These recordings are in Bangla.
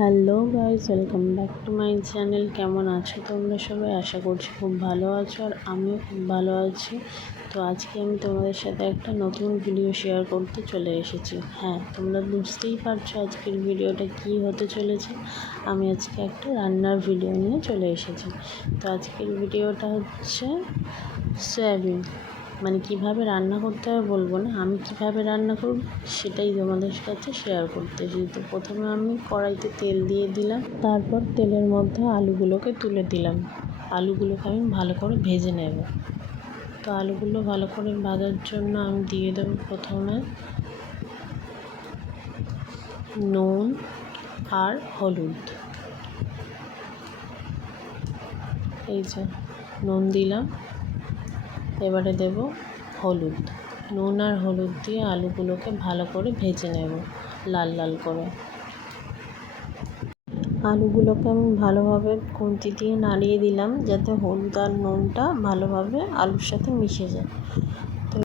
Hello guys welcome back to my channel. কেমন আছো তোমরা সবাই? আশা করছি খুব ভালো আছো আর আমিও খুব ভালো আছি। তো আজকে আমি তোমাদের সাথে একটা নতুন ভিডিও শেয়ার করতে চলে এসেছি। হ্যাঁ তোমরা বুঝতেই পারছ আজকের ভিডিওটা কি হতে চলেছে। আমি আজকে একটা রান্নার ভিডিও নিয়ে চলে এসেছি। তো আজকের ভিডিওটা হচ্ছে সয়াবিন। মানে কীভাবে রান্না করতে হবে বলব না, আমি কীভাবে রান্না করব সেটাই তোমাদের কাছে শেয়ার করতেছি তো প্রথমে আমি কড়াইতে তেল দিয়ে দিলাম, তারপর তেলের মধ্যে আলুগুলোকে তুলে দিলাম। আলুগুলোকে আমি ভালো করে ভেজে নেব। তো আলুগুলো ভালো করে ভাজার জন্য আমি দিয়ে দেবো প্রথমে নুন আর হলুদ। এই যে নুন দিলাম। এবারে দেব হলুদ। নুন আর হলুদ দিয়ে আলুগুলোকে ভালো করে ভেজে নেব লাল লাল করে। আলুগুলোকে আমি ভালোভাবে খুন্তি দিয়ে নাড়িয়ে দিলাম যাতে হলুদ আর নুনটা ভালোভাবে আলুর সাথে মিশে যায়। তো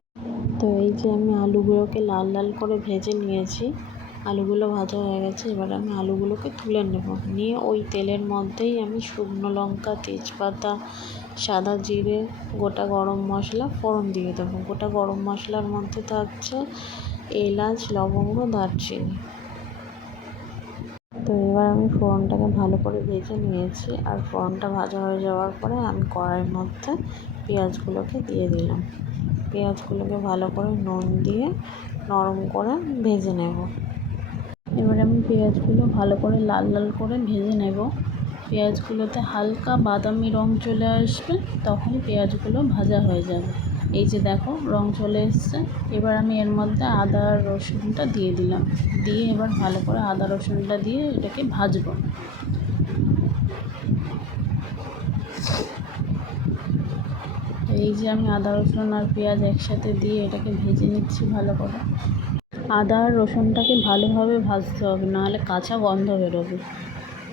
তো এই যে আমি আলুগুলোকে লাল লাল করে ভেজে নিয়েছি, আলুগুলো ভাজা হয়ে গেছে, এবার আমি আলুগুলোকে তুলে নেব। নিয়ে ওই তেলের মধ্যেই আমি শুকনো লঙ্কা, তেজপাতা সাদা জিরে, গোটা গরম মশলা, ফোড়ন দিয়ে দেবো। গোটা গরম মশলার মধ্যে থাকছে এলাচ, লবঙ্গ, দারচিনি। তো এবার আমি ফোড়নটাকে ভালো করে ভেজে নিয়েছি আর ফোড়নটা ভাজা হয়ে যাওয়ার পরে আমি কড়াইয়ের মধ্যে পেঁয়াজগুলোকে দিয়ে দিলাম। পেঁয়াজগুলোকে ভালো করে নুন দিয়ে নরম করে ভেজে নেব। এবার আমি পেঁয়াজগুলো ভালো করে লাল লাল করে ভেজে নেব। পেঁয়াজগুলোতে হালকা বাদামি রং চলে আসবে, তখন পেঁয়াজগুলো ভাজা হয়ে যাবে। এই যে দেখো, রং চলে এসছে। এবার আমি এর মধ্যে আদা রসুনটা দিয়ে দিলাম। দিয়ে এবার ভালো করে আদা রসুনটা দিয়ে এটাকে ভাজবো। এই যে আমি আদা, রসুন আর পেঁয়াজ একসাথে দিয়ে এটাকে ভেজে নিচ্ছি ভালো করে। আদা আর রসুনটাকে ভালোভাবে ভাজতে হবে, নাহলে কাঁচা গন্ধ বেরোবে।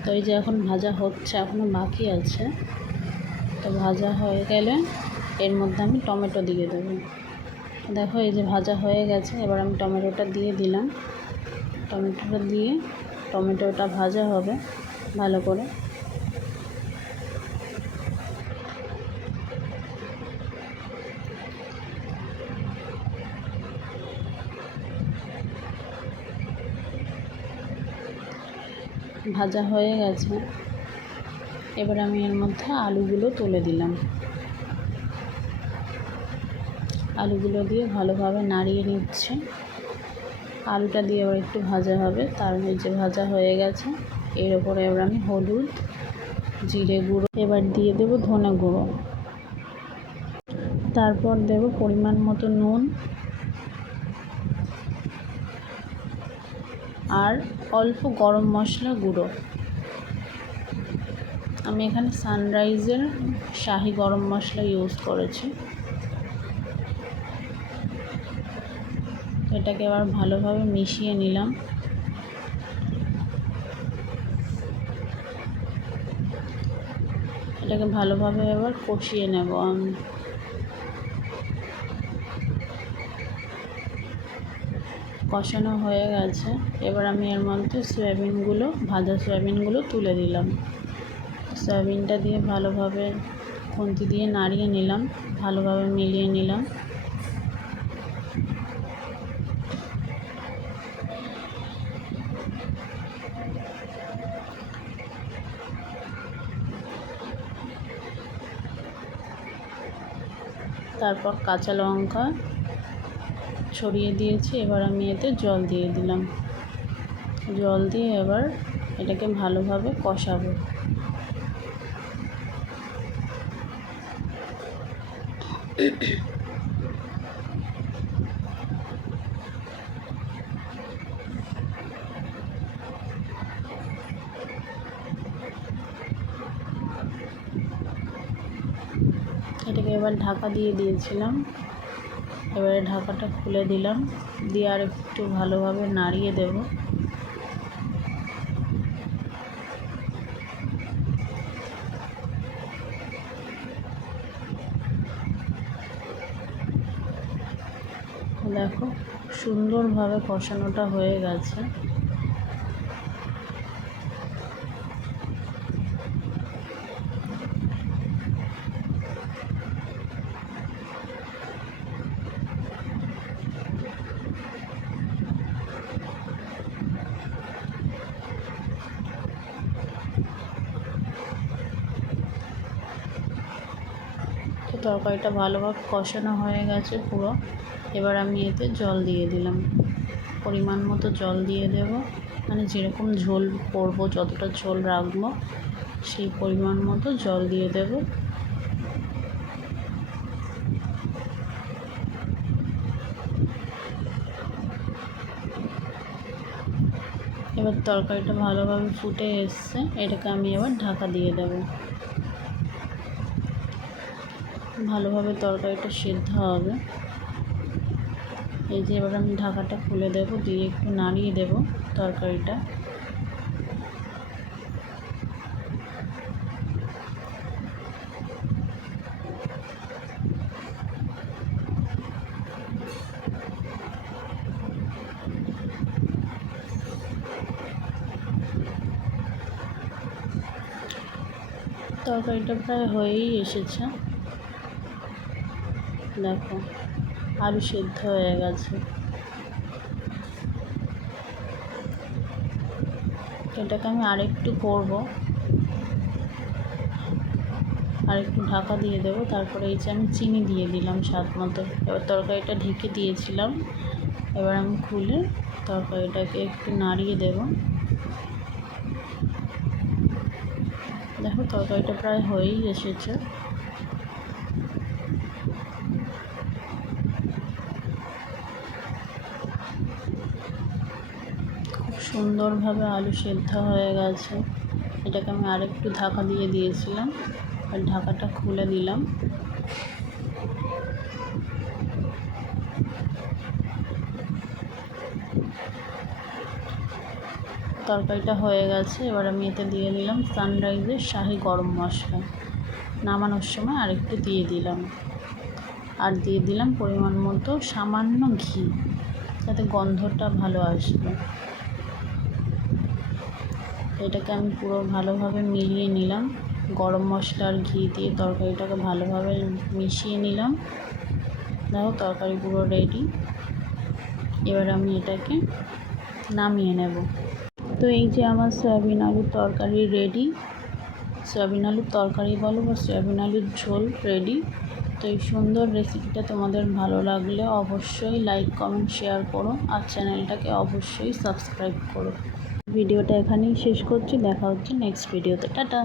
তো এই যে এখন ভাজা হচ্ছে এখনও বাকি আছে। তো ভাজা হয়ে গেলে এর মধ্যে আমি টমেটো দিয়ে দেবো। দেখো এই যে ভাজা হয়ে গেছে, এবার আমি টমেটোটা দিয়ে দিলাম। টমেটোটা দিয়ে টমেটোটা ভাজা হবে ভালো করে। ভাজা হয়ে গেছে। এবার আমি এর মধ্যে আলুগুলো তুলে দিলাম। আলুগুলো দিয়ে ভালোভাবে নাড়িয়ে নিচ্ছে। আলুটা দিয়ে এবার একটু ভাজা হবে। তার মধ্যে ভাজা হয়ে গেছে। এর ওপরে এবার আমি হলুদ, জিরে গুঁড়ো, এবার দিয়ে দেবো ধনে গুঁড়ো। তারপর দেব পরিমাণ মতো নুন আর অল্প গরম মশলা গুঁড়ো। আমি এখানে সানরাইজের শাহি গরম মশলা ইউজ করেছি। এটাকে আবার ভালোভাবে মিশিয়ে নিলাম। এটাকে ভালোভাবে এবার কষিয়ে নেব আমি। কষানো হয়ে গেছে। এবার আমি এর মধ্যে সয়াবিনগুলো, ভাজা সয়াবিনগুলো তুলে দিলাম সয়াবিনটা দিয়ে ভালোভাবে খুন্তি দিয়ে নাড়িয়ে নিলাম, ভালোভাবে মিলিয়ে নিলাম। তারপর কাঁচা লঙ্কা ছড়িয়ে দিয়েছি, এবার আমি এতে জল দিয়ে দিলাম। জল দিয়ে এবার এটাকে ভালোভাবে কষাবো। এটাকে এবার ঢাকা দিয়ে দিয়েছিলাম। এবারে ঢাকাটা খুলে দিলাম। দিয়ে আর একটু ভালোভাবে নাড়িয়ে দেব। দেখো, সুন্দরভাবে কষানোটা হয়ে গেছে। তরকারিটা ভালোভাবে কষানো হয়ে গেছে পুরো। এবার আমি এতে জল দিয়ে দিলাম। পরিমাণ মতো জল দিয়ে দেব। মানে যেরকম ঝোল করব, যতটা ঝোল রাখব, সেই পরিমাণ মতো জল দিয়ে দেব। এবার তরকারিটা ভালোভাবে ফুটে এসছে। এটাকে আমি এবার ঢাকা দিয়ে দেব। ভালোভাবে তরকারিটা সেদ্ধ হবে। এই যে এবার আমি ঢাকাটা খুলে দেব, দিয়ে একটু নাড়িয়ে দেব তরকারিটা। তরকারিটা প্রায় হয়েই এসেছে। দেখো, আলু সেদ্ধ হয়ে গেছে। এটাকে আমি আরেকটু করব। আর একটু ঢাকা দিয়ে দেবো, তারপরে এই যে আমি চিনি দিয়ে দিলাম স্বাদ মতো। এবার তরকারিটা ঢেকে দিয়েছিলাম। এবার আমি খুলে তরকারিটাকে একটু নাড়িয়ে দেবো। দেখো, তরকারিটা প্রায় হয়েই এসেছে খুব সুন্দরভাবে আলু সেদ্ধ হয়ে গেছে। এটাকে আমি আরেকটু ঢাকা দিয়ে দিয়েছিলাম, আর ঢাকাটা খুলে দিলাম। তরকারিটা হয়ে গেছে, এবার আমি এতে দিয়ে দিলাম সানরাইজের শাহি গরম মশলা। নামানোর সময় আরেকটু দিয়ে দিলাম। আর দিয়ে দিলাম পরিমাণ মতো সামান্য ঘি, যাতে গন্ধটা ভালো আসবে। এটাকে আমি পুরো ভালোভাবে মিলিয়ে নিলাম। গরম মশলা আর ঘি দিয়ে তরকারিটাকে ভালোভাবে মিশিয়ে নিলাম। দেখো তরকারি পুরো রেডি এবার আমি এটাকে নামিয়ে নেব। তো এই যে আমার সয়াবিন আলুর তরকারি রেডি সয়াবিন আলুর তরকারি বলো বা সয়াবিন আলুর ঝোল রেডি তো এই সুন্দর রেসিপিটা তোমাদের ভালো লাগলে অবশ্যই লাইক কমেন্ট শেয়ার করো। আর চ্যানেলটাকে অবশ্যই সাবস্ক্রাইব করো। ভিডিওটা এখানেই শেষ করছি দেখা হচ্ছে নেক্সট ভিডিওতে টাটা।